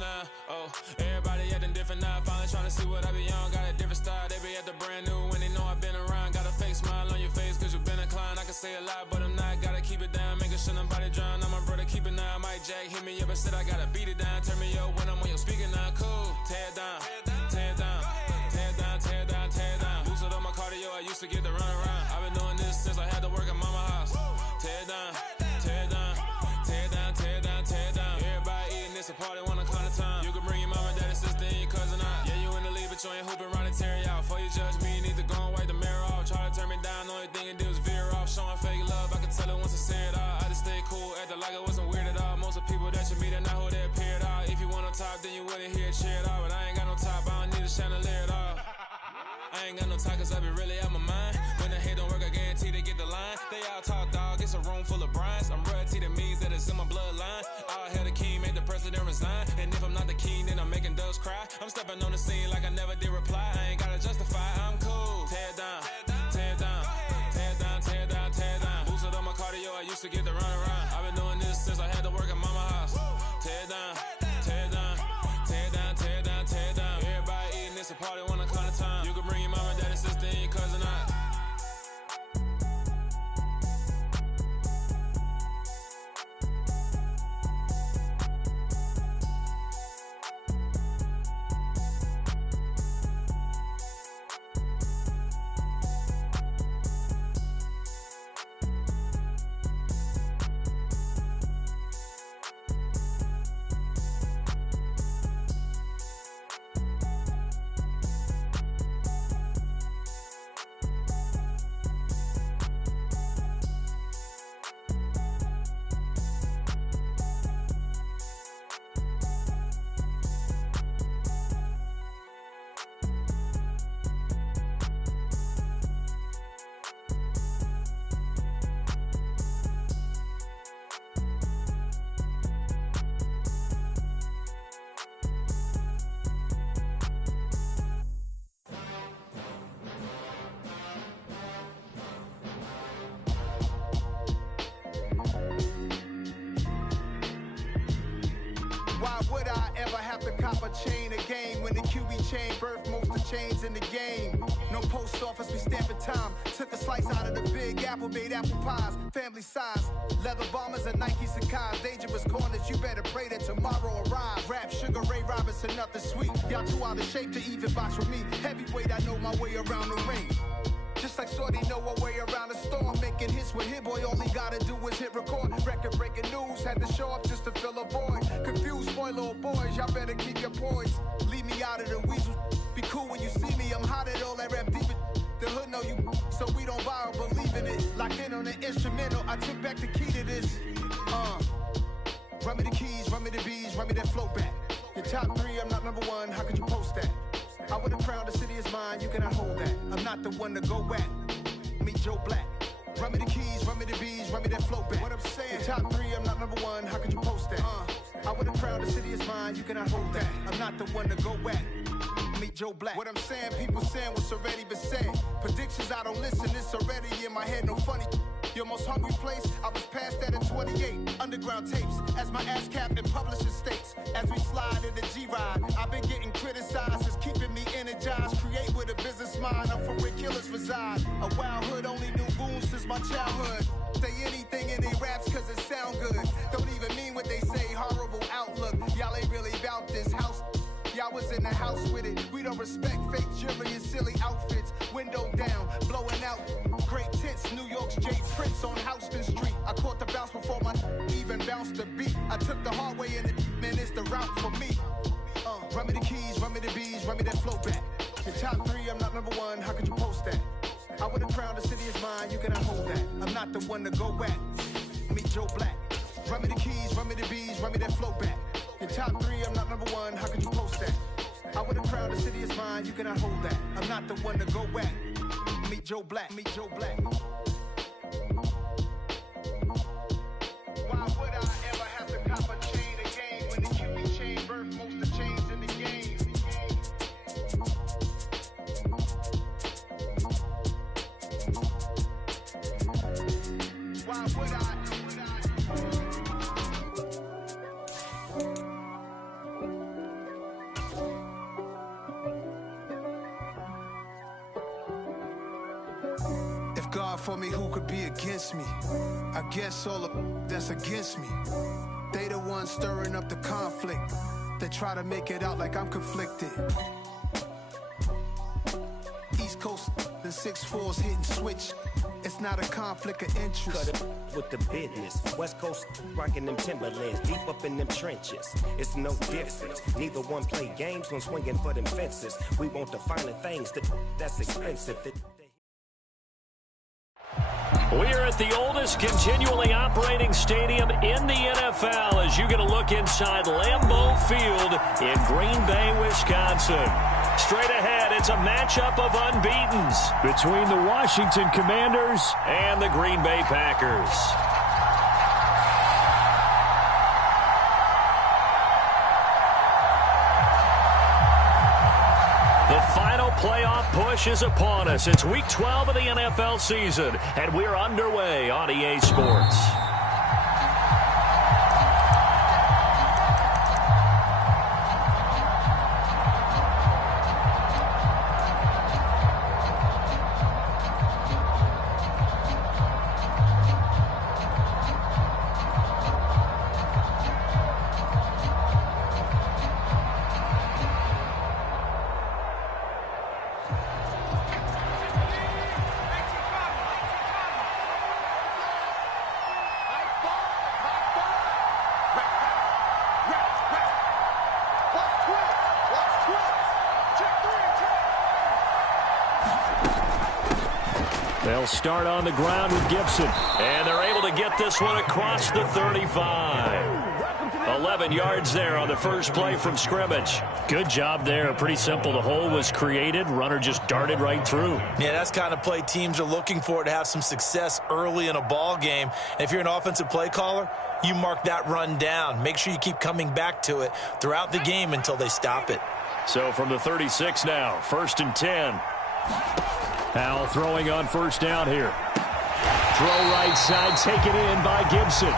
now. Oh, everybody acting different now. Finally trying to see what I be on. Got a different style, they be at the brand new when they know I've been around. Got a fake smile on your face cause you been inclined. I can say a lot, but I'm not. Gotta keep it down, making sure nobody drown. I'm my brother, keep it now. Mike Jack hit me up and said I gotta beat it down. Turn me up when I'm on your speaker now. Cool, tear it down, tear it down, tear it down, tear it down, tear it down. Boosted up my cardio, I used to get to run around. I've been doing this since I had to work at mama house. Tear it down, tear it down, tear it down, tear it down, tear it down. Everybody eating, it's a party, one o'clock of time. You can bring your mama, daddy, sister, and your cousin out. Yeah, you in the lead, but you ain't hooping around and tear it out. Before you judge me, you need to go and wipe the mirror off. Try to turn me down, the only thing you did was veer off. Showing fake love, I could tell it once I say it all. I just stay cool, acting like it wasn't weird at all. Most of the people that you meet are not who they appear at all. If you want on top, then you wouldn't hear it cheer at all. But I ain't got no top, I don't need a chandelier at all. I ain't got no talk cause I be really out my mind. When the hate don't work, I guarantee they get the line. They all talk dog, it's a room full of brinds. I'm royalty, that means that it's in my bloodline. All hell the king, made the president resign. And if I'm not the king, then I'm making doves cry. I'm stepping on the scene like I never did reply. I ain't gotta justify, I'm cool. Tear it down, tear it down, tear it down, tear it down, tear it down. Boosted up my cardio, I used to get to run around. I've been doing this since I had to work at mama house. Tear it down, tear it down, tear it down, tear it down, tear it down. Everybody eating, it's a party, one o'clock of time. You can bring your mama, daddy, sister, and your cousin out. In the game, no post office, we stamping time. Took a slice out of the big apple, made apple pies, family size. Leather bombers and Nike Sacai's, dangerous corners. You better pray that tomorrow arrives. Rap, Sugar Ray Robinson, nothing sweet. Y'all too out of shape to even box with me. Heavyweight, I know my way around the ring. Just like Shorty know her way around the storm. Making hits with Hit Boy, all he gotta do is hit record. Record breaking news, had to show up just to fill a void. Confused boy, little boys, y'all better keep your poise. Leave me out of the weasel. Be cool when you see me, I'm hot at all that rap deep. The hood know you, so we don't borrow, believe in it. Locked in on the instrumental, I took back the key to this. Run me the keys, run me the bees, run me that flow back. Your top three, I'm not number one, how could you post that? I would've crowned the city is mine, you cannot hold that. I'm not the one to go at. Meet Joe Black. Run me the keys, run me the bees, run me that flow back. What I'm saying, your top three, I'm not number one, how could you post that? I would've crowned the city is mine, you cannot hold that. I'm not the one to go at. Meet Joe Black. What I'm saying, people saying what's already been said. Predictions, I don't listen, it's already in my head, no funny. Your most hungry place, I was past that at 28. Underground tapes, as my ass cap in publishing states. As we slide in the G-Ride, I've been getting criticized, it's keeping me energized. Create with a business mind, I'm from where killers reside. A wild hood, only knew goons since my childhood. Say anything in they raps cause it sound good. Don't even mean what they say, horrible outlook. Y'all ain't really about this house. Y'all was in the house with it. We don't respect fake jewelry and silly outfits. Window down, blowing out. Great tits, New York's J. Prince on Houston Street. I caught the bounce before my even bounced the beat. I took the hard way in it, man, it's the route for me. Run me the keys, run me the bees, run me that flow back. Your top three, I'm not number one, how could you post that? I would've crowned the city is mine, you cannot hold that. I'm not the one to go at. Meet Joe Black. Run me the keys, run me the bees, run me that flow back. Your top three, I'm not number one, how could you post that? I would've crowned the city is mine, you cannot hold that. I'm not the one to go at. Meet Joe Black, meet Joe Black. Why would I ever have to cop a chain again when the QB chain birthed most of the chains in the game? Why would I? for me, who could be against me? I guess all the that's against me. They the ones stirring up the conflict. They try to make it out like I'm conflicted. East Coast and 6'4's hitting switch. It's not a conflict of interest. Cut it with the business. West Coast rocking them Timberlands, deep up in them trenches. It's no difference. Neither one play games when swinging for them fences. We want the finer things that's expensive. We're at the oldest continually operating stadium in the NFL as you get a look inside Lambeau Field in Green Bay, Wisconsin. Straight ahead, it's a matchup of unbeatens between the Washington Commanders and the Green Bay Packers. The final playoff push is upon us. It's Week 12 of the NFL season, and we're underway on EA Sports. They'll start on the ground with Gibson, and they're able to get this one across the 35. 11 yards there on the first play from scrimmage. Good job there. Pretty simple. The hole was created. Runner just darted right through. Yeah, that's kind of play teams are looking for to have some success early in a ball game. And if you're an offensive play caller, you mark that run down. Make sure you keep coming back to it throughout the game until they stop it. So from the 36 now, 1st and 10. Howell throwing on first down here. Throw right side, taken in by Gibson.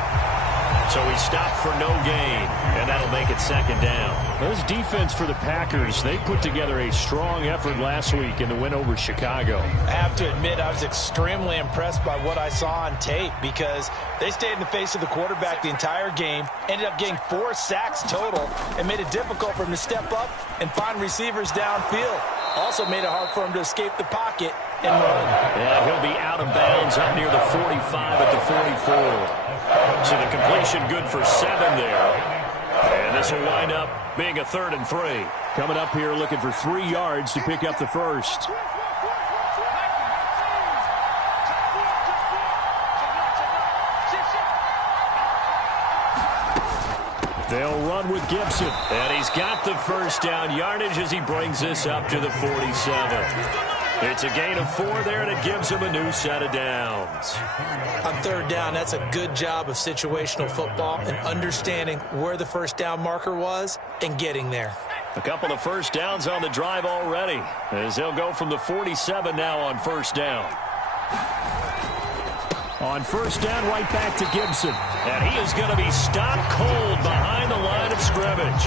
So he stopped for no gain, and that'll make it 2nd down. This defense for the Packers, they put together a strong effort last week in the win over Chicago. I have to admit, I was extremely impressed by what I saw on tape because they stayed in the face of the quarterback the entire game, ended up getting 4 sacks total, and made it difficult for him to step up and find receivers downfield. Also made it hard for him to escape the pocket and run. And he'll be out of bounds up near the 45 at the 44. So the completion good for 7 there. And this will wind up being a 3rd and 3. Coming up here looking for 3 yards to pick up the first. They'll run with Gibson. And he's got the first down yardage as he brings this up to the 47. It's a gain of 4 there, and it gives him a new set of downs. On 3rd down, that's a good job of situational football and understanding where the first down marker was and getting there. A couple of first downs on the drive already, as they'll go from the 47 now on 1st down. On 1st down, right back to Gibson. And he is going to be stopped cold behind the line of scrimmage.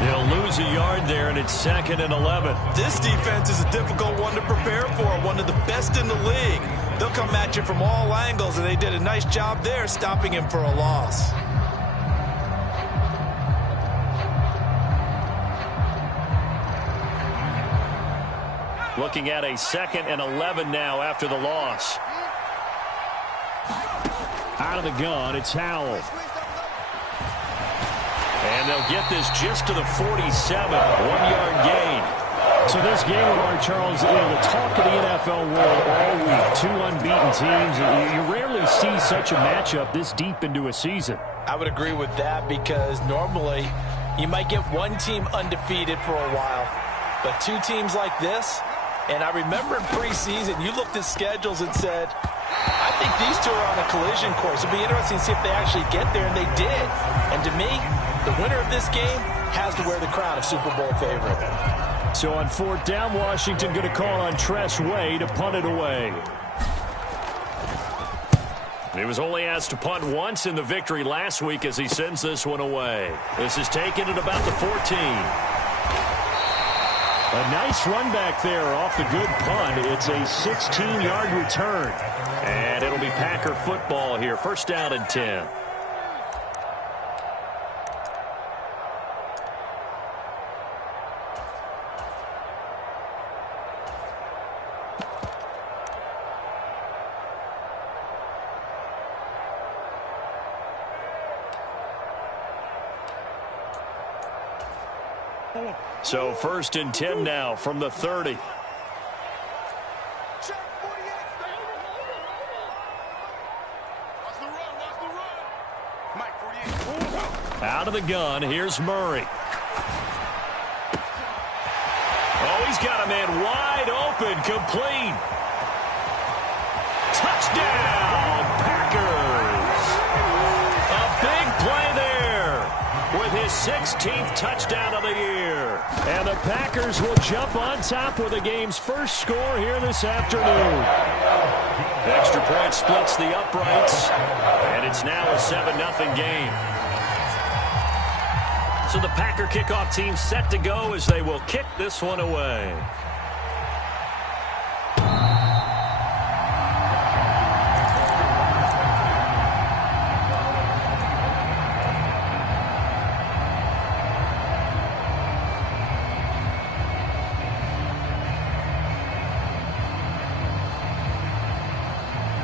They'll lose a yard there, and it's 2nd and 11. This defense is a difficult one to prepare for, one of the best in the league. They'll come at you from all angles, and they did a nice job there stopping him for a loss. Looking at a 2nd and 11 now after the loss. Out of the gun, it's Howell. And they'll get this just to the 47, 1-yard gain. So this game of our Charles, the talk of the NFL world all week. 2 unbeaten teams. You rarely see such a matchup this deep into a season. I would agree with that because normally you might get one team undefeated for a while. But 2 teams like this, and I remember in preseason, you looked at schedules and said, I think these 2 are on a collision course. It'll be interesting to see if they actually get there, and they did. And to me, the winner of this game has to wear the crown of Super Bowl favorite. So on 4th down, Washington going to call on Tress Way to punt it away. He was only asked to punt once in the victory last week as he sends this one away. This is taken at about the 14. A nice run back there off the good punt. It's a 16-yard return. And it'll be Packer football here. First down and 10. So first and 10 now from the 30. Out of the gun, here's Murray. Oh, he's got a man wide open, complete. Touchdown, Packers. A big play there with his 16th touchdown of the year. And the Packers will jump on top with the game's first score here this afternoon. Extra point splits the uprights, and it's now a 7-0 game. So the Packer kickoff team set to go as they will kick this one away.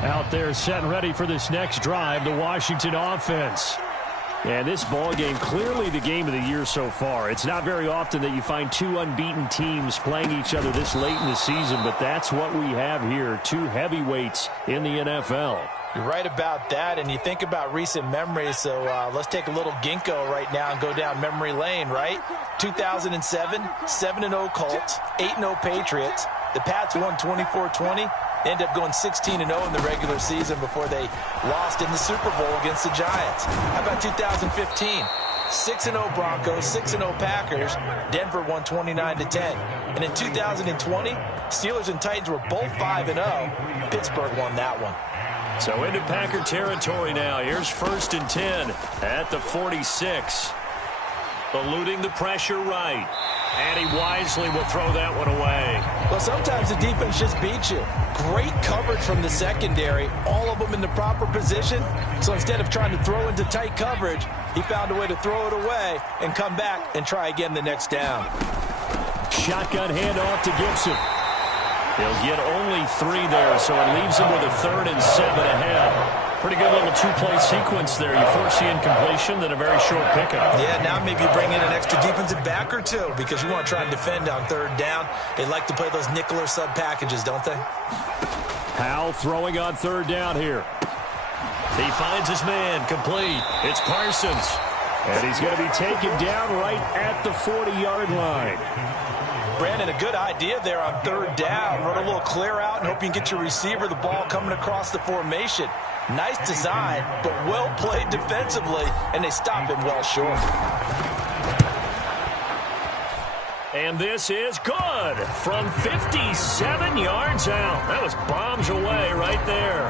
Out there set and ready for this next drive, the Washington offense. And this ball game, clearly the game of the year so far. It's not very often that you find two unbeaten teams playing each other this late in the season, but that's what we have here, two heavyweights in the NFL. You're right about that, and you think about recent memories, so let's take a little ginkgo right now and go down memory lane, right? 2007, 7-0 Colts, 8-0 Patriots. The Pats won 24-20. They ended up going 16-0 in the regular season before they lost in the Super Bowl against the Giants. How about 2015? 6-0 Broncos, 6-0 Packers. Denver won 29-10. And in 2020, Steelers and Titans were both 5-0. Pittsburgh won that one. So into Packer territory now. Here's first and 10 at the 46. Eluding the pressure right. And he wisely will throw that one away. Well, sometimes the defense just beats you. Great coverage from the secondary, all of them in the proper position. So instead of trying to throw into tight coverage, he found a way to throw it away and come back and try again the next down. Shotgun handoff to Gibson. He'll get only 3 there, so it leaves him with a 3rd and 7 ahead. Pretty good little two-play sequence there. You force the incompletion, then a very short pickup. Yeah, now maybe you bring in an extra defensive back or two because you want to try and defend on 3rd down. They like to play those nickel or sub packages, don't they? Powell throwing on 3rd down here. He finds his man, complete. It's Parsons. And he's going to be taken down right at the 40-yard line. Brandon, a good idea there on 3rd down. Run a little clear out and hope you can get your receiver the ball coming across the formation. Nice design, but well played defensively, and they stop him well short. And this is good from 57 yards out. That was bombs away right there.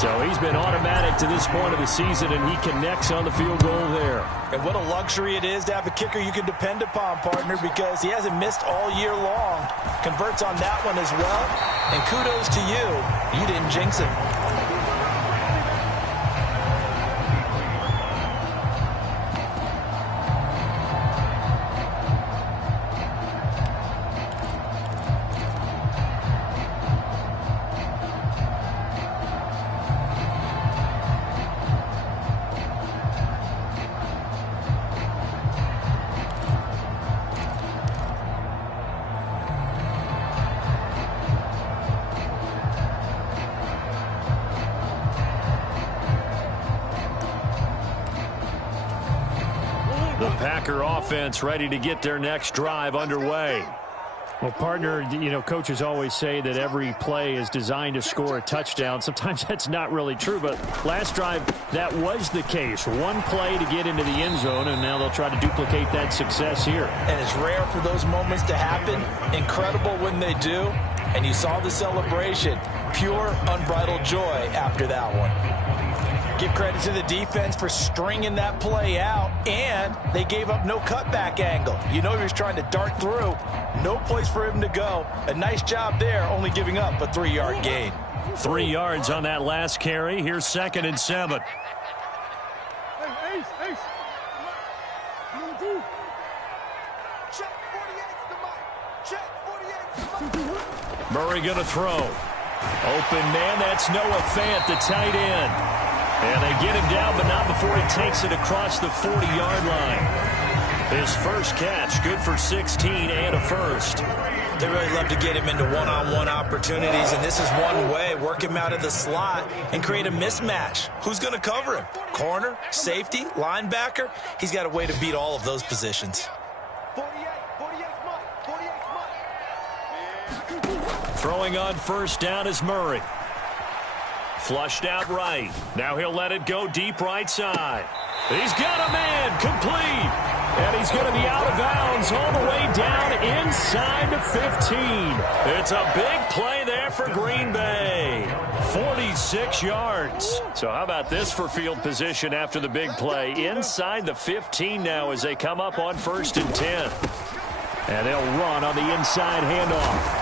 So he's been automatic to this point of the season, and he connects on the field goal there. And what a luxury it is to have a kicker you can depend upon, partner, because he hasn't missed all year long. Converts on that one as well. And kudos to you. You didn't jinx it. Packer offense ready to get their next drive underway. Well, partner, you know, coaches always say that every play is designed to score a touchdown. Sometimes that's not really true, but last drive, that was the case. One play to get into the end zone, and now they'll try to duplicate that success here. And it's rare for those moments to happen. Incredible when they do. And you saw the celebration. Pure, unbridled joy after that one. Give credit to the defense for stringing that play out, and they gave up no cutback angle. You know he was trying to dart through. No place for him to go. A nice job there, only giving up a 3-yard gain. 3 yards on that last carry. Here's 2nd and 7. Murray going to throw. Open man, that's Noah Fant, the tight end. And they get him down, but not before he takes it across the 40-yard line. His first catch, good for 16 and a first. They really love to get him into one-on-one opportunities, and this is one way. Work him out of the slot and create a mismatch. Who's going to cover him? Corner, safety, linebacker? He's got a way to beat all of those positions. Throwing on first down is Murray. Flushed out right. Now he'll let it go deep right side. He's got a man complete. And he's going to be out of bounds all the way down inside the 15. It's a big play there for Green Bay. 46 yards. So how about this for field position after the big play? Inside the 15 now as they come up on 1st and 10. And they'll run on the inside handoff.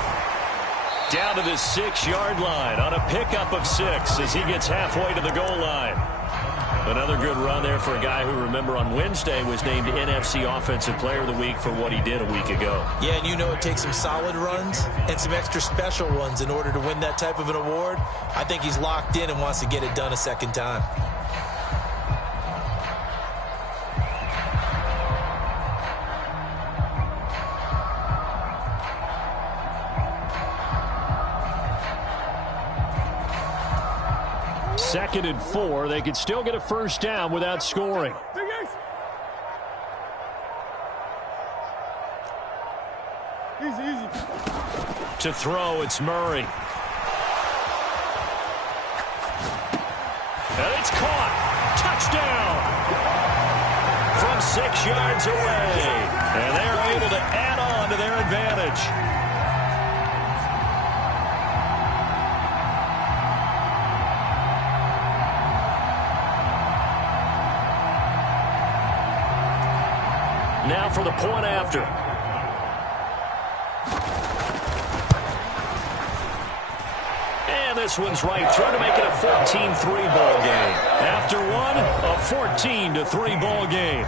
Down to the 6-yard line on a pickup of 6 as he gets halfway to the goal line. Another good run there for a guy who, remember, on Wednesday was named NFC Offensive Player of the Week for what he did a week ago. Yeah, and you know it takes some solid runs and some extra special ones in order to win that type of an award. I think he's locked in and wants to get it done a second time. Second and 4. They could still get a first down without scoring. Easy. To throw, it's Murray. And it's caught. Touchdown. From 6 yards away. And they're able to add on to their advantage. Now for the point after. And this one's right through to make it a 14-3 ball game. After one, a 14-3 ball game.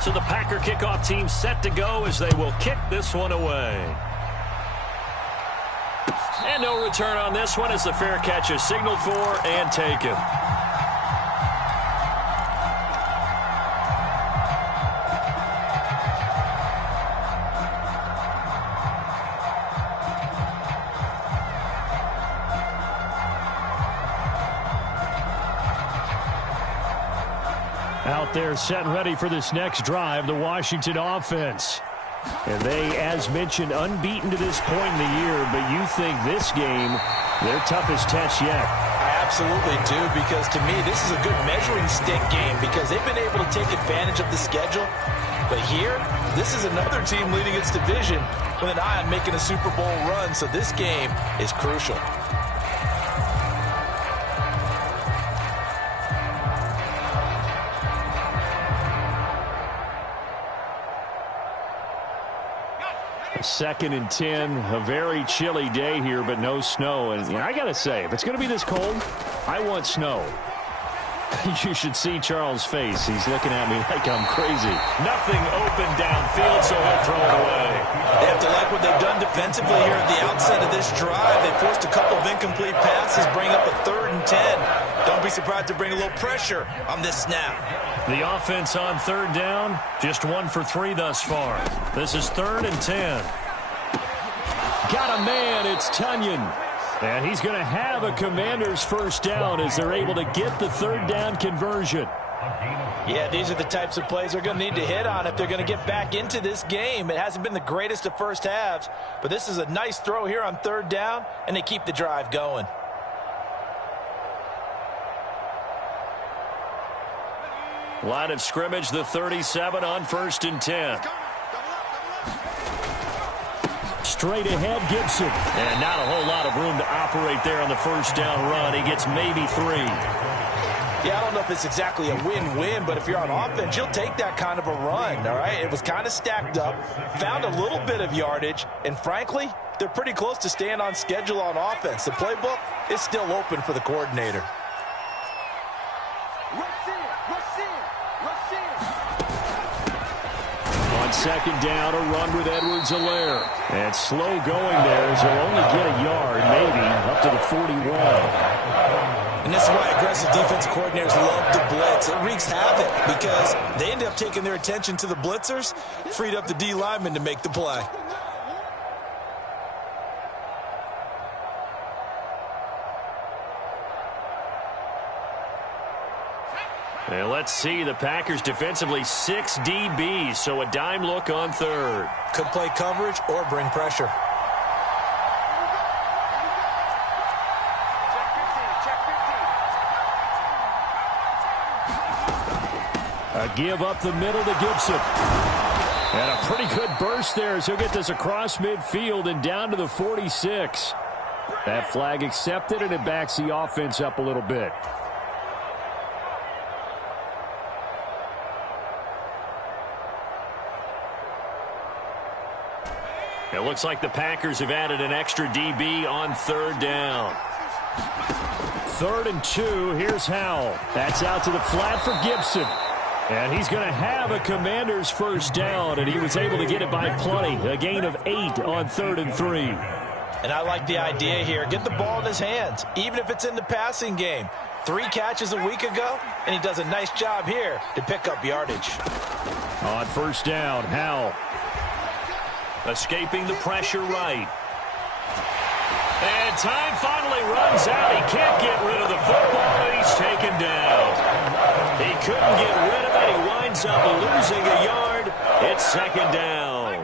So the Packer kickoff team set to go as they will kick this one away. And no return on this one as the fair catch is signaled for and taken. Out there set and ready for this next drive, the Washington offense. And they, as mentioned, unbeaten to this point in the year, but you think this game, their toughest test yet. I absolutely do, because to me, this is a good measuring stick game because they've been able to take advantage of the schedule. But here, this is another team leading its division with an eye on making a Super Bowl run, so this game is crucial. Second and 10, a very chilly day here, but no snow. And I got to say, if it's going to be this cold, I want snow. You should see Charles' face. He's looking at me like I'm crazy. Nothing open downfield, so he'll throw it away. They have to like what they've done defensively here at the outset of this drive. They forced a couple of incomplete passes, bring up a 3rd and 10. Don't be surprised to bring a little pressure on this snap. The offense on 3rd down, just 1 for 3 thus far. This is 3rd and 10. Got a man, it's Tunyon. And he's going to have a Commander's first down as they're able to get the 3rd down conversion. Yeah, these are the types of plays they're going to need to hit on if they're going to get back into this game. It hasn't been the greatest of first halves, but this is a nice throw here on 3rd down, and they keep the drive going. Line of scrimmage, the 37 on 1st and 10. Straight ahead, Gibson. And not a whole lot of room to operate there on the first down run. He gets maybe 3. Yeah, I don't know if it's exactly a win-win, but if you're on offense, you'll take that kind of a run, all right? It was kind of stacked up, found a little bit of yardage, and frankly, they're pretty close to staying on schedule on offense. The playbook is still open for the coordinator. On 2nd down, a run with Edwards-Helaire. And slow going there as he'll only get a yard, maybe, up to the 41. And this is why aggressive defense coordinators love to blitz. It wreaks havoc because they end up taking their attention to the blitzers, freed up the D lineman to make the play. And let's see, the Packers defensively 6 DBs, so a dime look on 3rd. Could play coverage or bring pressure. A give up the middle to Gibson. And a pretty good burst there as he'll get this across midfield and down to the 46. That flag accepted, and it backs the offense up a little bit. It looks like the Packers have added an extra DB on 3rd down. 3rd and 2, here's Howell. That's out to the flat for Gibson. And he's going to have a Commander's first down, and he was able to get it by plenty. A gain of 8 on 3rd and 3. And I like the idea here. Get the ball in his hands, even if it's in the passing game. 3 catches a week ago, and he does a nice job here to pick up yardage. On 1st down, Howell. Escaping the pressure right. And time finally runs out. He can't get rid of the football, and he's taken down. He couldn't get rid of it. He winds up losing a yard. It's 2nd down.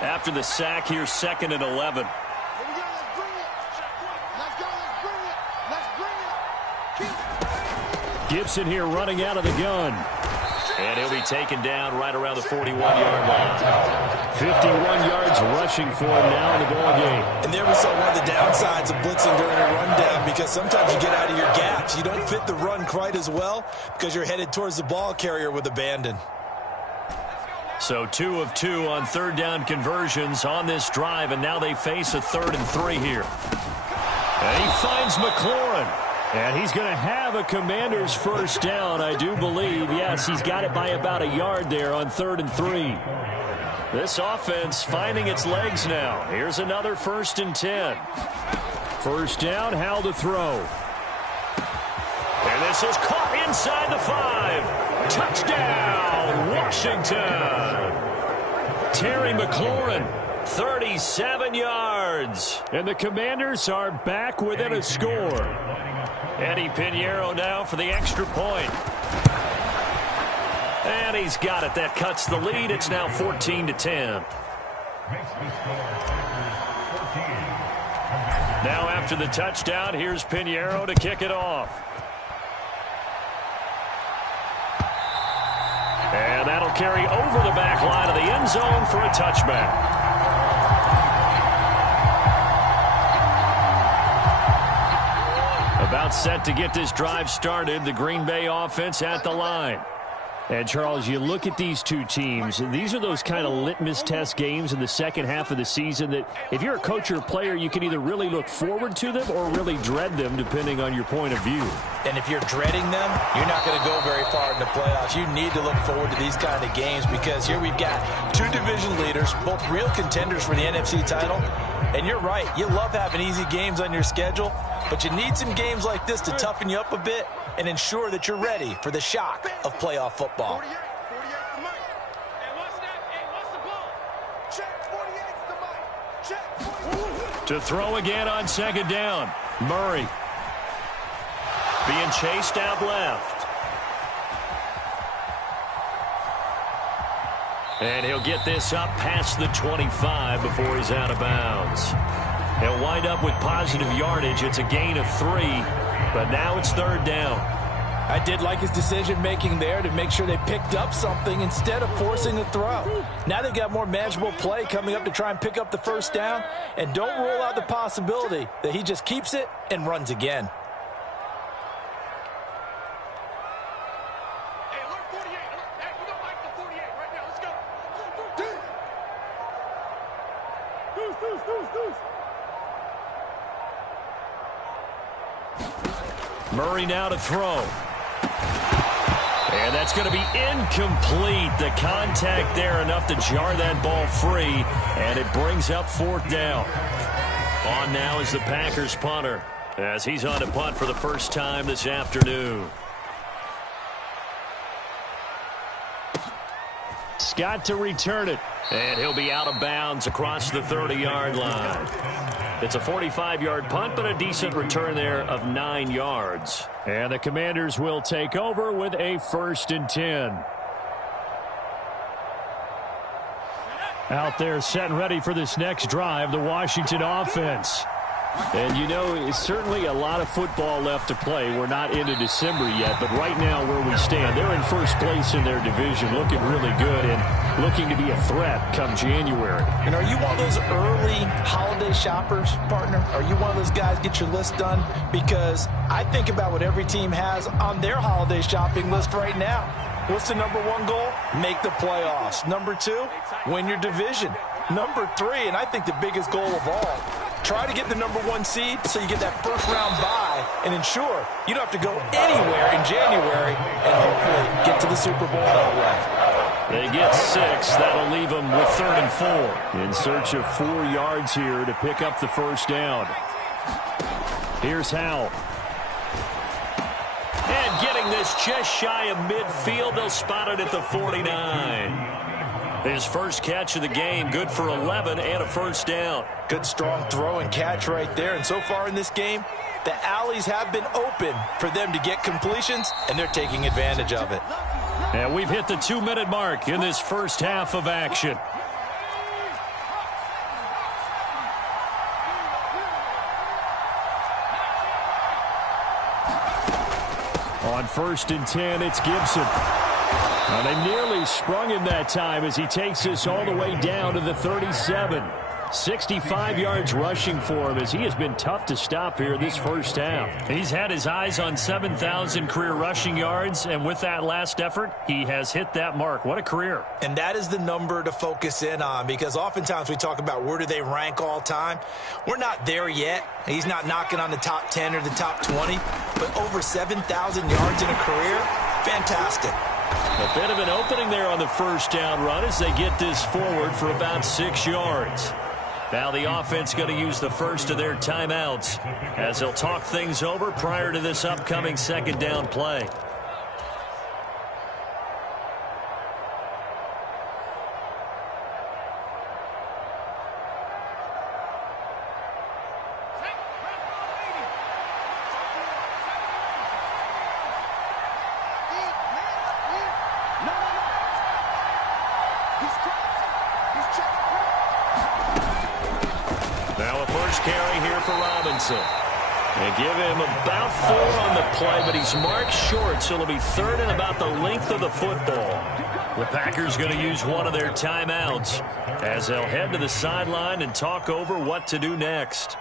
After the sack, here's 2nd and 11. Gibson here running out of the gun. And he'll be taken down right around the 41-yard line. 51 yards rushing for him now in the ball game. And there we saw one of the downsides of blitzing during a rundown, because sometimes you get out of your gaps. You don't fit the run quite as well because you're headed towards the ball carrier with abandon. So 2 of 2 on 3rd down conversions on this drive, and now they face a 3rd and 3 here. And he finds McLaurin. And he's going to have a Commander's first down, I do believe. Yes, he's got it by about a yard there on 3rd and 3. This offense finding its legs now. Here's another 1st and 10. First down, Howell to throw. And this is caught inside the 5. Touchdown, Washington. Terry McLaurin, 37 yards. And the Commanders are back within a score. Eddie Pinheiro now for the extra point. And he's got it. That cuts the lead. It's now 14-10. Now after the touchdown, here's Pinheiro to kick it off. And that'll carry over the back line of the end zone for a touchback. About set to get this drive started. The Green Bay offense at the line. And, Charles, you look at these two teams, and these are those kind of litmus test games in the second half of the season that if you're a coach or a player, you can either really look forward to them or really dread them, depending on your point of view. And if you're dreading them, you're not going to go very far in the playoffs. You need to look forward to these kind of games because here we've got 2 division leaders, both real contenders for the NFC title. And you're right, you love having easy games on your schedule, but you need some games like this to toughen you up a bit and ensure that you're ready for the shock of playoff football. To throw again on second down. Murray being chased out left. And he'll get this up past the 25 before he's out of bounds. He'll wind up with positive yardage. It's a gain of 3, but now it's third down. I did like his decision-making there to make sure they picked up something instead of forcing the throw. Now they've got more manageable play coming up to try and pick up the first down, and don't rule out the possibility that he just keeps it and runs again. Murray now to throw. And that's going to be incomplete. The contact there enough to jar that ball free, and it brings up fourth down. On now is the Packers punter, as he's on to punt for the first time this afternoon. Scott to return it, and he'll be out of bounds across the 30-yard line. It's a 45-yard punt, but a decent return there of 9 yards. And the Commanders will take over with a 1st and 10. Out there set and ready for this next drive, the Washington offense. And, you know, it's certainly a lot of football left to play. We're not into December yet, but right now where we stand, they're in first place in their division, looking really good and looking to be a threat come January. And are you one of those early holiday shoppers, partner? Are you one of those guys get your list done? Because I think about what every team has on their holiday shopping list right now. What's the number 1 goal? Make the playoffs. Number 2, win your division. Number 3, and I think the biggest goal of all, try to get the number 1 seed so you get that first-round bye and ensure you don't have to go anywhere in January and hopefully get to the Super Bowl that way. They get 6. That'll leave them with 3rd and 4. In search of 4 yards here to pick up the first down. Here's Howell. And getting this just shy of midfield. They'll spot it at the 49. His first catch of the game, good for 11 and a first down. Good strong throw and catch right there. And so far in this game, the alleys have been open for them to get completions, and they're taking advantage of it. And we've hit the 2-minute mark in this first half of action. On 1st and 10, it's Gibson. Well, they nearly sprung him that time as he takes this all the way down to the 37. 65 yards rushing for him as he has been tough to stop here this first half. He's had his eyes on 7,000 career rushing yards, and with that last effort, he has hit that mark. What a career. And that is the number to focus in on, because oftentimes we talk about where do they rank all time. We're not there yet. He's not knocking on the top 10 or the top 20, but over 7,000 yards in a career, fantastic. A bit of an opening there on the first down run as they get this forward for about 6 yards. Now the offense going to use the first of their timeouts as they'll talk things over prior to this upcoming 2nd down play. They give him about 4 on the play, but he's marked short, so it'll be 3rd and about the length of the football. The Packers going to use one of their timeouts as they'll head to the sideline and talk over what to do next.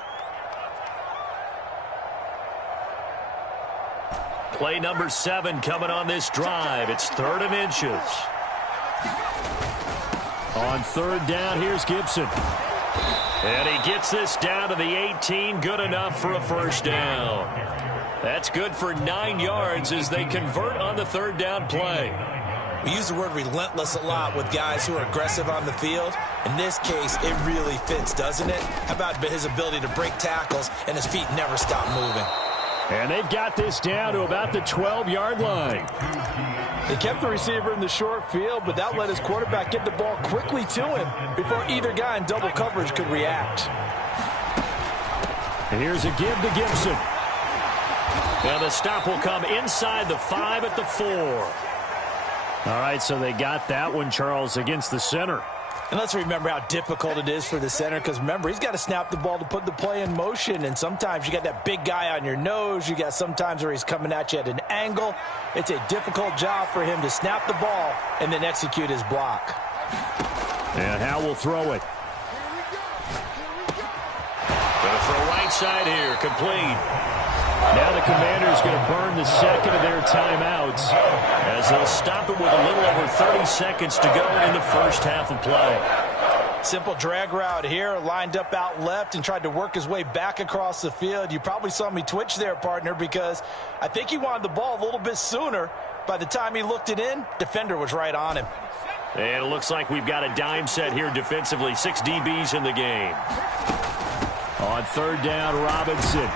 Play number 7 coming on this drive. It's 3rd and inches. On 3rd down, here's Gibson. And he gets this down to the 18, good enough for a first down. That's good for 9 yards as they convert on the 3rd down play. We use the word relentless a lot with guys who are aggressive on the field. In this case, it really fits, doesn't it? How about his ability to break tackles and his feet never stop moving? And they've got this down to about the 12-yard line. They kept the receiver in the short field, but that let his quarterback get the ball quickly to him before either guy in double coverage could react. And here's a give to Gibson. And the stop will come inside the 5 at the 4. All right, so they got that one, Charles, against the center. And let's remember how difficult it is for the center, because remember, he's got to snap the ball to put the play in motion, and sometimes you got that big guy on your nose. You got sometimes where he's coming at you at an angle. It's a difficult job for him to snap the ball and then execute his block. And Howell will throw it. Gonna throw right side here, complete. Now the Commanders going to burn the second of their timeouts as they'll stop it with a little over 30 seconds to go in the first half of play. Simple drag route here, lined up out left and tried to work his way back across the field. You probably saw me twitch there, partner, because I think he wanted the ball a little bit sooner. By the time he looked it in, defender was right on him. And it looks like we've got a dime set here defensively. 6 DBs in the game. On third down, Robinson.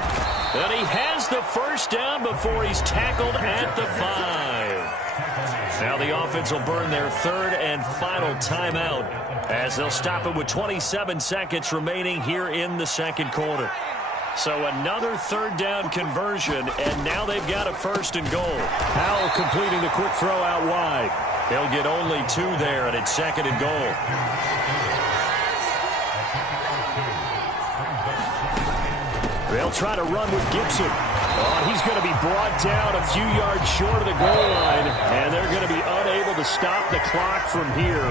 And he has the first down before he's tackled at the 5. Now the offense will burn their third and final timeout as they'll stop it with 27 seconds remaining here in the second quarter. So another third down conversion, and now they've got a first and goal. Howell completing the quick throw out wide. They'll get only 2 there, and it's second and goal. They'll try to run with Gibson. Oh, he's going to be brought down a few yards short of the goal line, and they're going to be unable to stop the clock from here.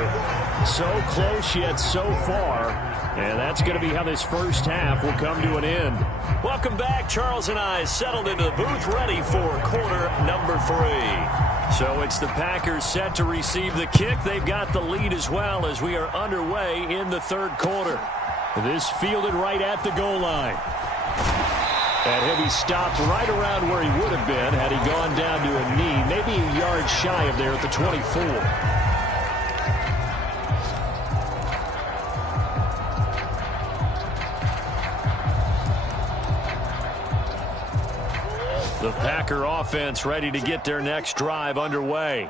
So close yet so far, and that's going to be how this first half will come to an end. Welcome back. Charles and I settled into the booth, ready for quarter number 3. So it's the Packers set to receive the kick. They've got the lead as well as we are underway in the third quarter. This fielded right at the goal line. And he'll be stopped right around where he would have been had he gone down to a knee, maybe a yard shy of there at the 24. The Packer offense ready to get their next drive underway.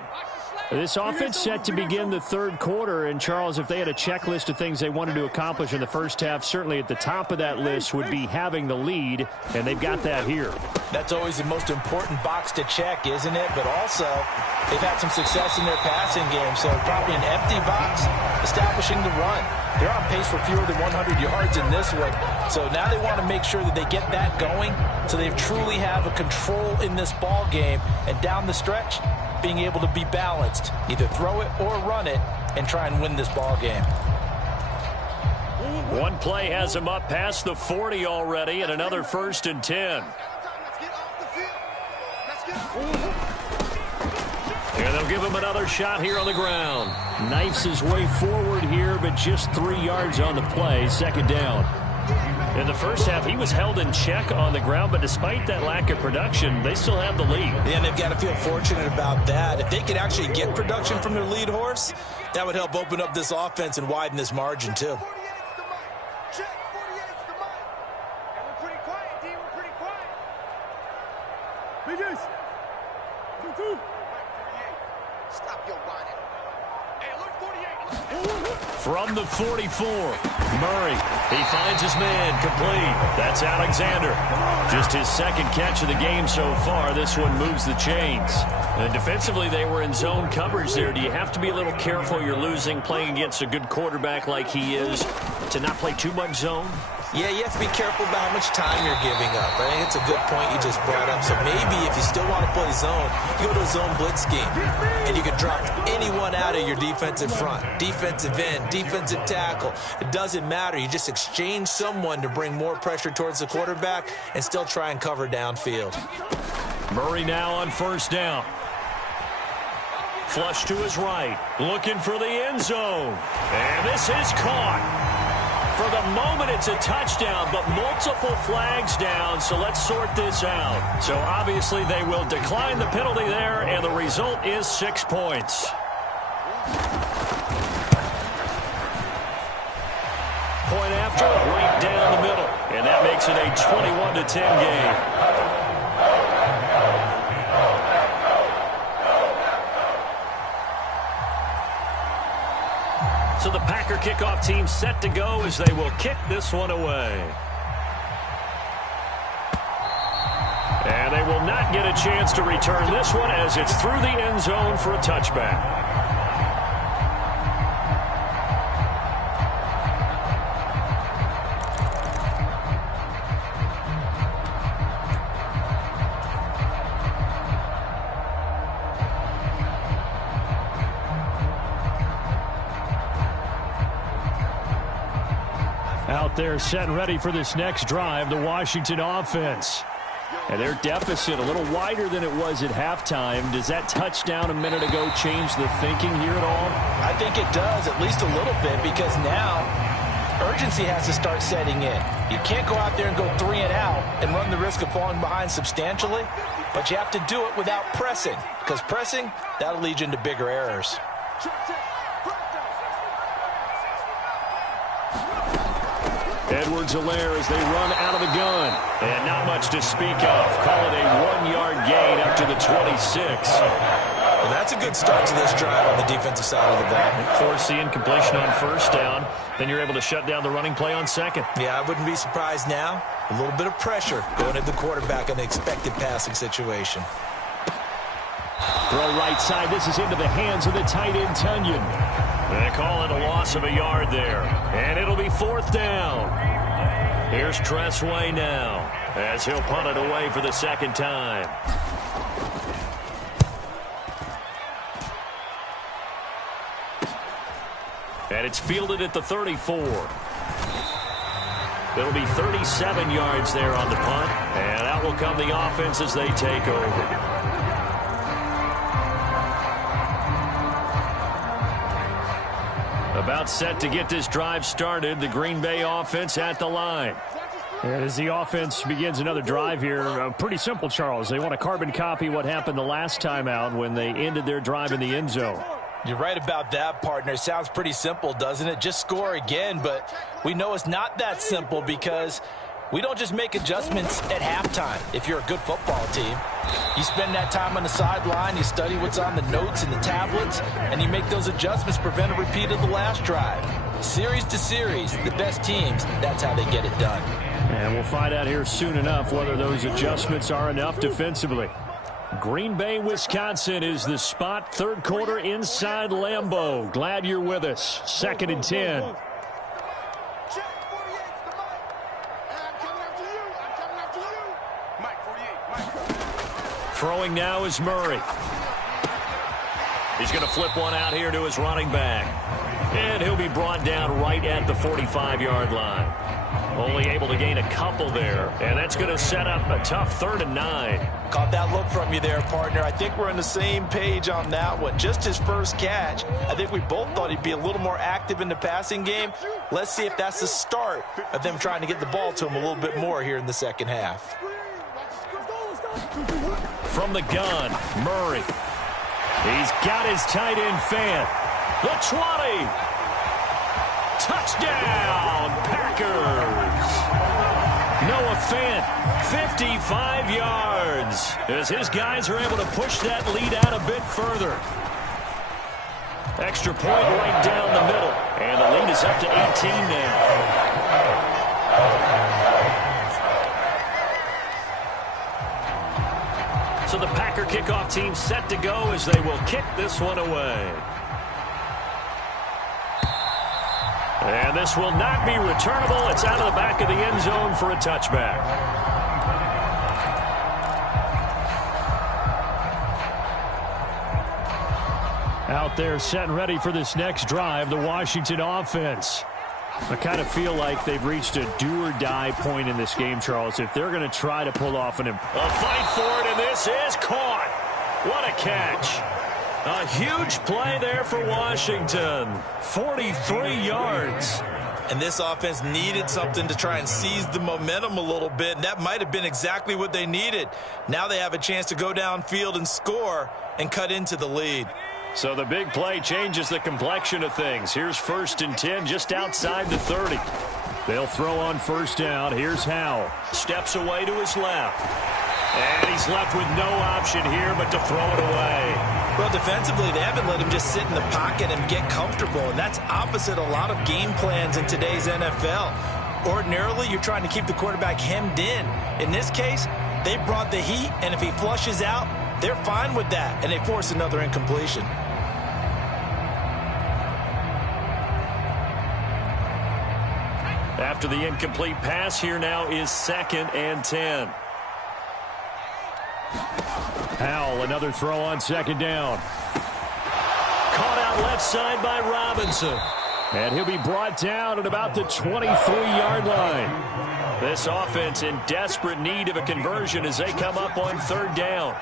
This offense set to begin the third quarter, and Charles, if they had a checklist of things they wanted to accomplish in the first half, certainly at the top of that list would be having the lead, and they've got that here. That's always the most important box to check, isn't it? But also, they've had some success in their passing game, so probably an empty box, establishing the run. They're on pace for fewer than 100 yards in this one, so now they want to make sure that they get that going so they truly have a control in this ball game, and down the stretch, being able to be balanced, either throw it or run it, and try and win this ball game. One play has him up past the 40 already, and another 1st and 10. And they'll give him another shot here on the ground. Knifes his way forward here, but just 3 yards on the play. Second down. In the first half, he was held in check on the ground, but despite that lack of production, they still have the lead. Yeah, and they've got to feel fortunate about that. If they could actually get production from their lead horse, that would help open up this offense and widen this margin, too. From the 44, Murray, he finds his man, complete. That's Alexander. Just his second catch of the game so far. This one moves the chains. And defensively, they were in zone coverage there. Do you have to be a little careful? You're losing, playing against a good quarterback like he is, to not play too much zone? Yeah, you have to be careful about how much time you're giving up. I think it's a good point you just brought up. So maybe if you still want to play zone, you go to a zone blitz scheme. And you can drop anyone out of your defensive front. Defensive end, defensive tackle. It doesn't matter. You just exchange someone to bring more pressure towards the quarterback and still try and cover downfield. Murray now on first down. Flush to his right. Looking for the end zone. And this is caught. For the moment, it's a touchdown, but multiple flags down, so let's sort this out. So obviously they will decline the penalty there, and the result is 6 points. Point after, right down the middle, and that makes it a 21-10 game. So the Packer kickoff team set to go as they will kick this one away. And they will not get a chance to return this one as it's through the end zone for a touchback. Out there set and ready for this next drive, the Washington offense. And their deficit a little wider than it was at halftime. Does that touchdown a minute ago change the thinking here at all? I think it does, at least a little bit, because now urgency has to start setting in. You can't go out there and go 3 and out and run the risk of falling behind substantially, but you have to do it without pressing, because pressing, that'll lead you into bigger errors. Edwards-Helaire as they run out of the gun. And not much to speak of. Call it a 1-yard gain up to the 26. Well, that's a good start to this drive on the defensive side of the ball. Force the incompletion on first down. Then you're able to shut down the running play on second. Yeah, I wouldn't be surprised now. A little bit of pressure going at the quarterback in the expected passing situation. Throw right side. This is into the hands of the tight end, Tunyon. They call it a loss of a yard there. And it'll be 4th down. Here's Tressway now as he'll punt it away for the second time. And it's fielded at the 34. It'll be 37 yards there on the punt. And out will come the offense as they take over. About set to get this drive started. The Green Bay offense at the line. And as the offense begins another drive here, pretty simple, Charles. They want to carbon copy what happened the last time out when they ended their drive in the end zone. You're right about that, partner. It sounds pretty simple, doesn't it? Just score again, but we know it's not that simple because we don't just make adjustments at halftime if you're a good football team. You spend that time on the sideline, you study what's on the notes and the tablets, and you make those adjustments to prevent a repeat of the last drive. Series to series, the best teams, that's how they get it done. And we'll find out here soon enough whether those adjustments are enough defensively. Green Bay, Wisconsin is the spot. Third quarter inside Lambeau. Glad you're with us. 2nd and 10. Throwing now is Murray. He's going to flip one out here to his running back. And he'll be brought down right at the 45-yard line. Only able to gain a couple there. And that's going to set up a tough 3rd and 9. Caught that look from you there, partner. I think we're on the same page on that one. Just his first catch. I think we both thought he'd be a little more active in the passing game. Let's see if that's the start of them trying to get the ball to him a little bit more here in the second half. From the gun, Murray. He's got his tight end fan. The 20. Touchdown, Packers. Noah Fant, 55 yards. As his guys are able to push that lead out a bit further. Extra point right down the middle. And the lead is up to 18 now. So the Packer kickoff team set to go as they will kick this one away. And this will not be returnable. It's out of the back of the end zone for a touchback. Out there set and ready for this next drive, the Washington offense. I kind of feel like they've reached a do-or-die point in this game, Charles. If they're going to try to pull off a fight for it, and this is caught. What a catch. A huge play there for Washington. 43 yards. And this offense needed something to try and seize the momentum a little bit, and that might have been exactly what they needed. Now they have a chance to go downfield and score and cut into the lead. So the big play changes the complexion of things. Here's 1st and 10 just outside the 30. They'll throw on first down. Here's Howell. Steps away to his left. And he's left with no option here but to throw it away. Well, defensively, they haven't let him just sit in the pocket and get comfortable, and that's opposite a lot of game plans in today's NFL. Ordinarily, you're trying to keep the quarterback hemmed in. In this case, they brought the heat, and if he flushes out, they're fine with that, and they force another incompletion. After the incomplete pass, here now is 2nd and 10. Howell, another throw on 2nd down. Caught out left side by Robinson. And he'll be brought down at about the 23-yard line. This offense in desperate need of a conversion as they come up on third down.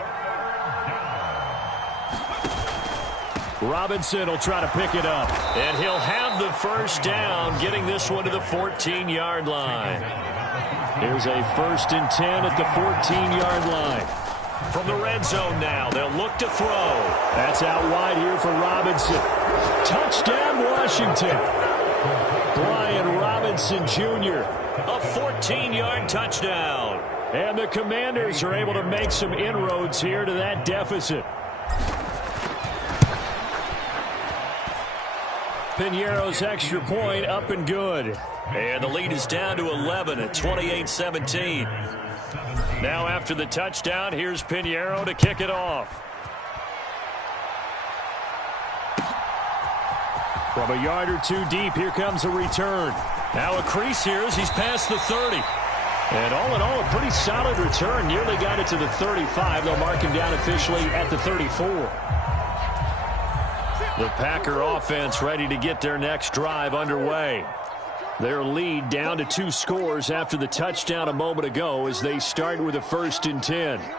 Robinson will try to pick it up. And he'll have the first down, getting this one to the 14-yard line. Here's a 1st and 10 at the 14-yard line. From the red zone now, they'll look to throw. That's out wide here for Robinson. Touchdown, Washington. Brian Robinson Jr., a 14-yard touchdown. And the Commanders are able to make some inroads here to that deficit. Piñeiro's extra point up and good. And the lead is down to 11 at 28-17. Now after the touchdown, here's Piñeiro to kick it off. From a yard or two deep, here comes a return. Now a crease here as he's past the 30. And all in all, a pretty solid return. Nearly got it to the 35. They'll mark him down officially at the 34. The Packer offense ready to get their next drive underway. Their lead down to 2 scores after the touchdown a moment ago as they start with a 1st and 10. 48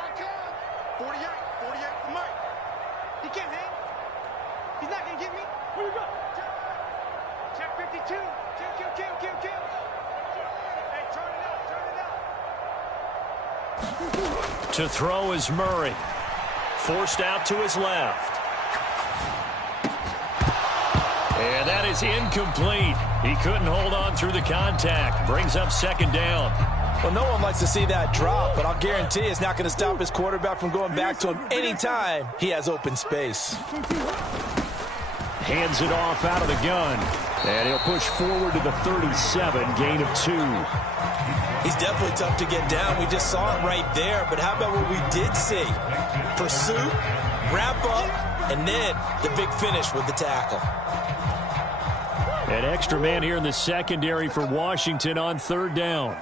for Mike. He can't hang. He's not going to get me. Where you go? Check 52. Kill. Hey, turn it up. To throw is Murray. Forced out to his left. And that is incomplete. He couldn't hold on through the contact. Brings up 2nd down. Well, no one likes to see that drop, but I'll guarantee it's not going to stop his quarterback from going back to him anytime he has open space. Hands it off out of the gun. And he'll push forward to the 37, gain of 2. He's definitely tough to get down. We just saw it right there, but how about what we did see? Pursuit, wrap up, and then the big finish with the tackle. An extra man here in the secondary for Washington on 3rd down. Hey,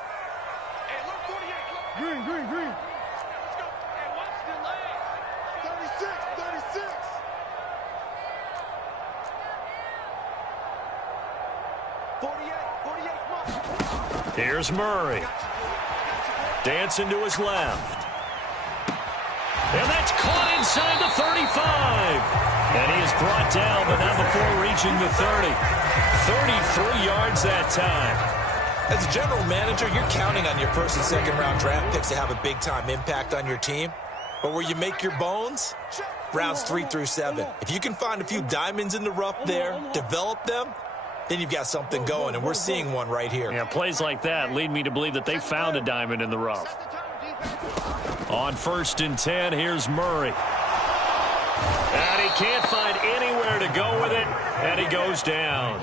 look, 48. Green. Let's go. Hey, watch the leg. 36. 48. Here's Murray. Dancing to his left. And that's caught inside the 35. And he is brought down, but not before reaching the 30. 33 yards that time. As a general manager, you're counting on your 1st and 2nd round draft picks to have a big-time impact on your team. But where you make your bones, rounds 3 through 7. If you can find a few diamonds in the rough there, develop them, then you've got something going, and we're seeing one right here. Yeah, plays like that lead me to believe that they found a diamond in the rough. On 1st and 10, here's Murray. And he can't find anywhere to go with it, and he goes down.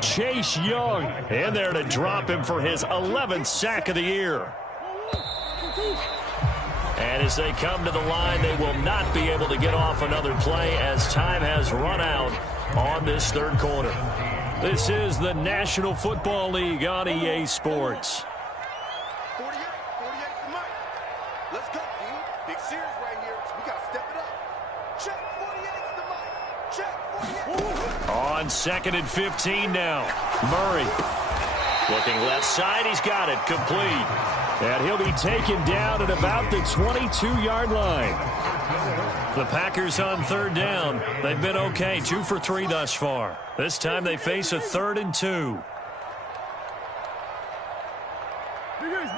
Chase Young in there to drop him for his 11th sack of the year. And as they come to the line, they will not be able to get off another play as time has run out on this 3rd quarter. This is the National Football League on EA Sports. 48 for Mike. Let's go, dude. Big series right here. We got to step it up. Check 48 to Mike. Check 48. On 2nd and 15 now. Murray looking left side. He's got it. Complete. And he'll be taken down at about the 22-yard line. The Packers on 3rd down. They've been okay. 2 for 3 thus far. This time they face a 3rd and 2. Big ace.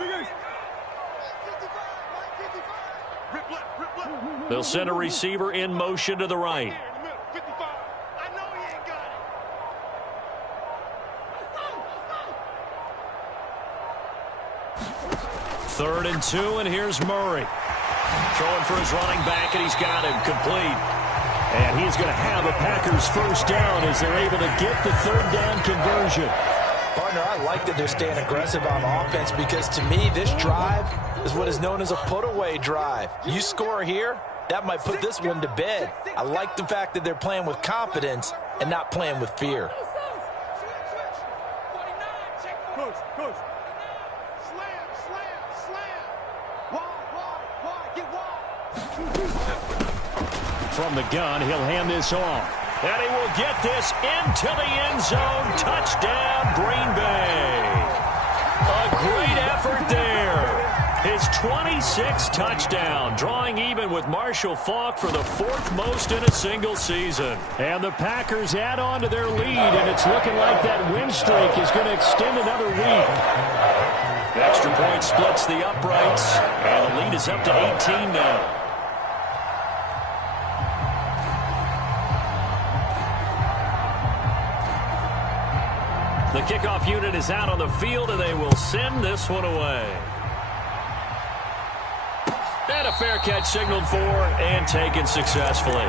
They'll send a receiver in motion to the right. 55. I know he ain't got it. 3rd and 2, and here's Murray. Throwing for his running back, and he's got him complete. And he's going to have a Packers 1st down as they're able to get the 3rd down conversion. Partner, I like that they're staying aggressive on offense because to me, this drive is what is known as a put-away drive. You score here, that might put this one to bed. I like the fact that they're playing with confidence and not playing with fear. Coach. Slam. Wide. Get wide. From the gun, he'll hand this off. And he will get this into the end zone. Touchdown, Green Bay. A great effort there. His 26th touchdown, drawing even with Marshall Faulk for the 4th most in a single season. And the Packers add on to their lead, and it's looking like that win streak is going to extend another week. Extra point splits the uprights, and the lead is up to 18 now. The kickoff unit is out on the field, and they will send this one away. And a fair catch signaled for and taken successfully.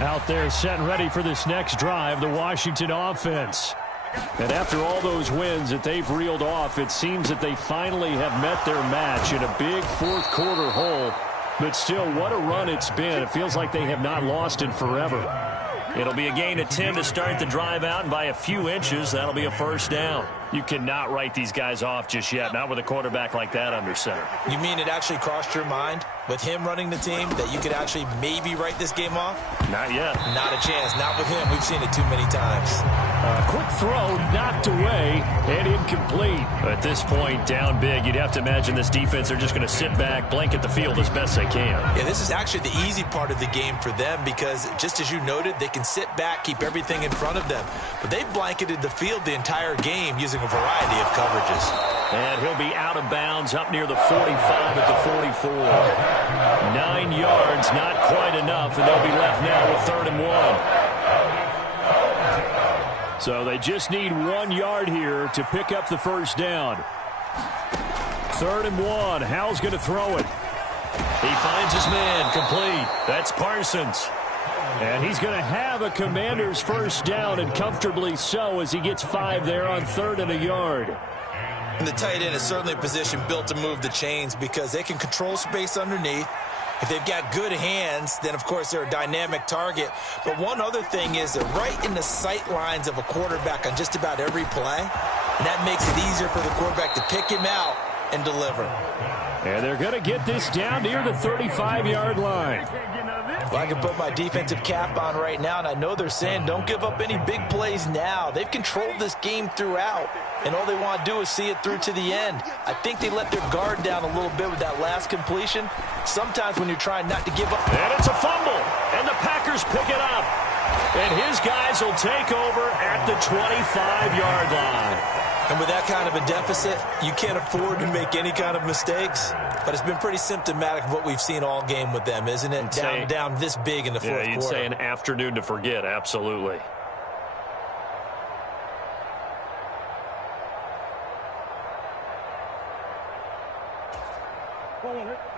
Out there set and ready for this next drive, the Washington offense. And after all those wins that they've reeled off, it seems that they finally have met their match in a big fourth quarter hole. But still, what a run it's been. It feels like they have not lost in forever. It'll be a gain of 10 to start the drive out, and by a few inches, that'll be a first down. You cannot write these guys off just yet, not with a quarterback like that under center. You mean it actually crossed your mind with him running the team that you could actually maybe write this game off? Not yet. Not a chance. Not with him. We've seen it too many times. Quick throw, knocked away, and incomplete. At this point, down big, you'd have to imagine this defense are just going to sit back, blanket the field as best they can. Yeah, this is actually the easy part of the game for them because, just as you noted, they can sit back, keep everything in front of them. But they've blanketed the field the entire game using a variety of coverages. And he'll be out of bounds up near the 45 at the 44. 9 yards, not quite enough, and they'll be left now with 3rd and 1. So they just need 1 yard here to pick up the first down. 3rd and 1. Howell's going to throw it. He finds his man, complete. That's Parsons. And he's going to have a Commander's first down, and comfortably so, as he gets 5 there on 3rd and a yard. And the tight end is certainly a position built to move the chains because they can control space underneath. If they've got good hands, then, of course, they're a dynamic target. But one other thing is they're right in the sight lines of a quarterback on just about every play. And that makes it easier for the quarterback to pick him out and deliver. And they're going to get this down near the 35-yard line. Well, I can put my defensive cap on right now, and I know they're saying don't give up any big plays now. They've controlled this game throughout, and all they want to do is see it through to the end. I think they let their guard down a little bit with that last completion. Sometimes when you're trying not to give up. And it's a fumble, and the Packers pick it up. And his guys will take over at the 25-yard line. And with that kind of a deficit, you can't afford to make any kind of mistakes. But it's been pretty symptomatic of what we've seen all game with them, isn't it? Down this big in the fourth quarter. Yeah, you'd say an afternoon to forget, absolutely.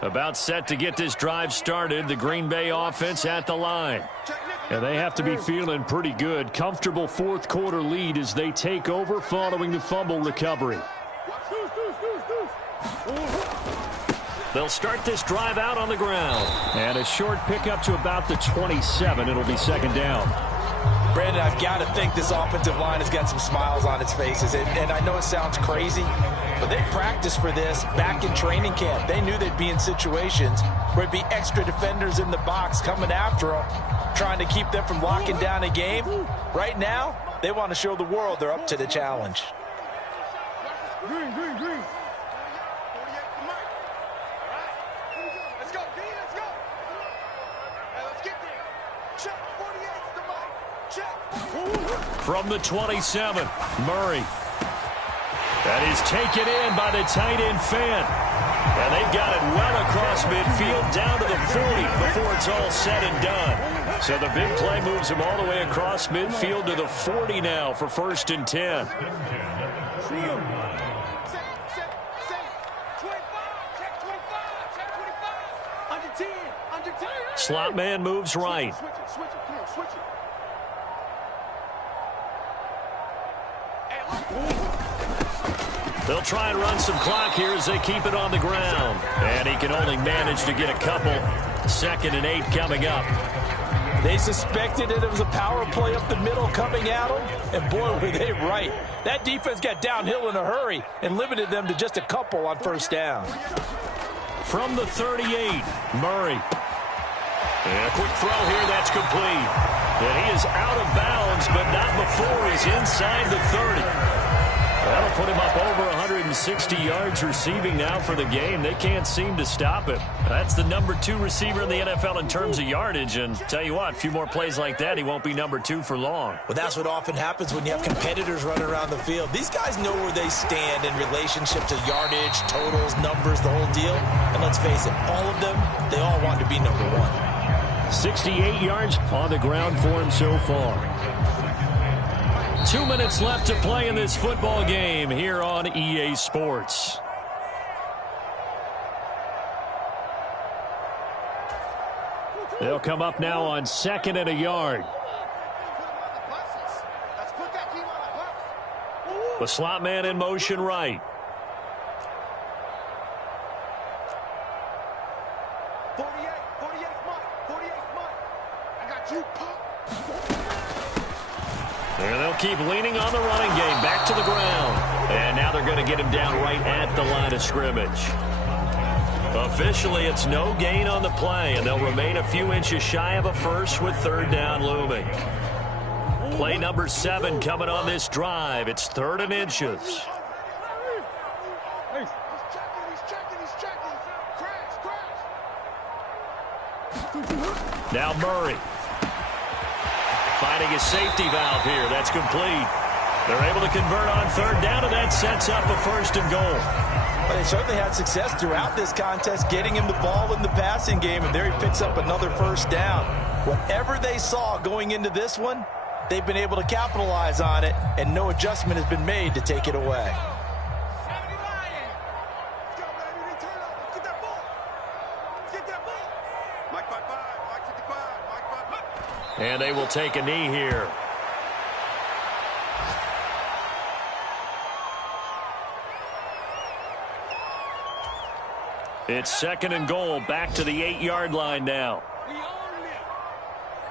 About set to get this drive started, the Green Bay offense at the line. And they have to be feeling pretty good. Comfortable fourth quarter lead as they take over following the fumble recovery. They'll start this drive out on the ground. And a short pickup to about the 27. It'll be second down. Brandon, I've got to think this offensive line has got some smiles on its faces. And I know it sounds crazy, but they practiced for this back in training camp. They knew they'd be in situations where it'd be extra defenders in the box coming after them, trying to keep them from locking down a game. Right now, they want to show the world they're up to the challenge. Green. Let's go, D, let's go. Hey, let's get there. Check 48's the mic. Check. From the 27, Murray. That is taken in by the tight end Fant. And they've got it well across midfield down to the 40 before it's all said and done. So the big play moves him all the way across midfield to the 40 now for 1st and 10. Slot man moves right. They'll try and run some clock here as they keep it on the ground. And he can only manage to get a couple. 2nd and 8 coming up. They suspected that it was a power play up the middle coming at them, and boy, were they right. That defense got downhill in a hurry and limited them to just a couple on 1st down. From the 38, Murray. And a quick throw here, that's complete. And he is out of bounds, but not before he's inside the 30. That'll put him up over 160 yards receiving now for the game. They can't seem to stop it. That's the number 2 receiver in the NFL in terms of yardage. And tell you what, a few more plays like that, he won't be number 2 for long. Well, that's what often happens when you have competitors running around the field. These guys know where they stand in relationship to yardage, totals, numbers, the whole deal. And let's face it, all of them, they all want to be number 1. 68 yards on the ground for him so far. 2 minutes left to play in this football game here on EA Sports. They'll come up now on 2nd and a yard. The slot man in motion right. And they'll keep leaning on the running game. Back to the ground. And now they're going to get him down right at the line of scrimmage. Officially, it's no gain on the play, and they'll remain a few inches shy of a first with 3rd down looming. Play number 7 coming on this drive. It's 3rd and inches. Now Murray. Finding a safety valve here. That's complete. They're able to convert on 3rd down, and that sets up a 1st and goal. Well, they certainly had success throughout this contest, getting him the ball in the passing game, and there he picks up another 1st down. Whatever they saw going into this one, they've been able to capitalize on it, and no adjustment has been made to take it away. Get that And they will take a knee here. It's 2nd and goal, back to the 8-yard line now. We own them.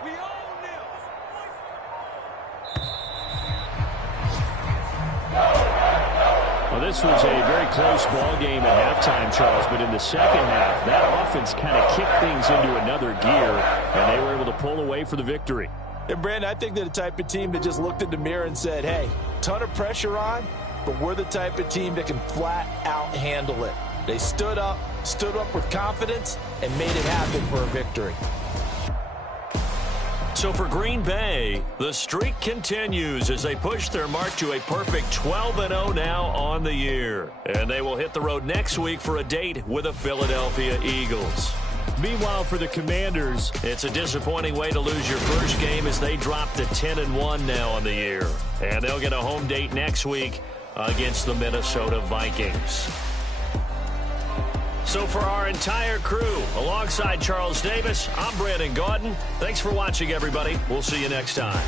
We own them. Well, this was a very close ball game at halftime, Charles, but in the second half, that offense kind of kicked things into another gear, and they were able to pull away for the victory. And, Brandon, I think they're the type of team that just looked in the mirror and said, hey, ton of pressure on, but we're the type of team that can flat out handle it. They stood up with confidence, and made it happen for a victory. So for Green Bay, the streak continues as they push their mark to a perfect 12-0 now on the year. And they will hit the road next week for a date with the Philadelphia Eagles. Meanwhile, for the Commanders, it's a disappointing way to lose your first game as they drop to 10-1 now on the year. And they'll get a home date next week against the Minnesota Vikings. So for our entire crew, alongside Charles Davis, I'm Brandon Gaudin. Thanks for watching, everybody. We'll see you next time.